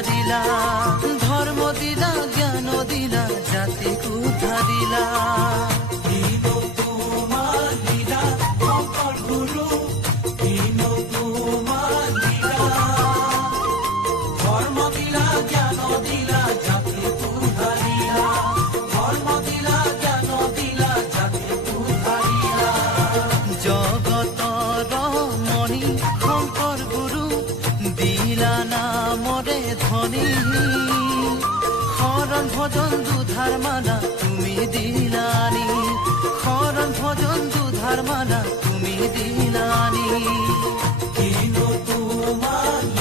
উদ্ধাৰিলা ধৰ্ম দিলা জ্ঞান দিলা জাতিক উদ্ধাৰিলা শৰণ ভজন দুধাৰ মালা তুমি দিলানি শৰণ ভজন দুধাৰ মালা তুমি দিলানি কিনো তোমাৰ